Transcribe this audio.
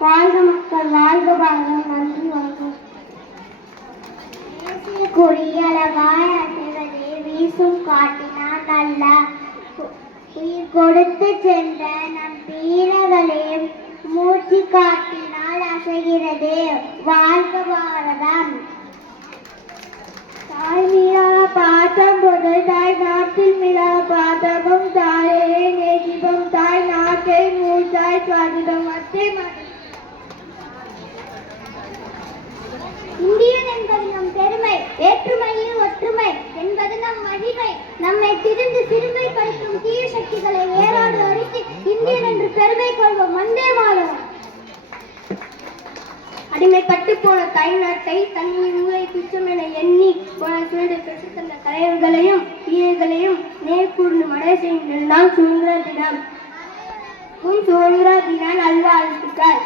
வாழ்க மக்கள், வாழ்க பாரதம். நன்றி, வணக்கம். தேசிய கொடி அழகாய் அசைவதே வீசும் காட்டினான் நல்ல உயிர் கொடுத்து சென்ற நம் வீரர்களே மூச்சு காட்டினால் அசைகிறது. வாழ்க பாரதம். தாய் மீதான பாசம் பொருள் தாய் நாட்டில் மீதான பாசமும் தாயே நேசிப்பம் தாய் நாட்டை மூத்தாய் சுவாதிப்பம் அத்தை மகன். இந்தியன் என்பது நம் பெருமை, வேற்றுமையில் ஒற்றுமை என்பது நம் மகிமை. நம்மை திரிந்து சிறுமைப்படுத்தும் தீய சக்திகளை வேரோடு அழித்து இந்தியன் என்று பெருமை கொள்வோம். வந்தே மாதரம். அடிமைப்பட்டு போன தாய்நாட்டை தன்னின் ஊரை துச்சம் என எண்ணி போன சூழலை பெற்று தந்த தலைவர்களையும் வீரர்களையும் நேர்கூர்ந்து மழை செய்கின்றது நாம் சுதந்திர தினம். சுதந்திர தின நல்வாழ்த்துக்கள்.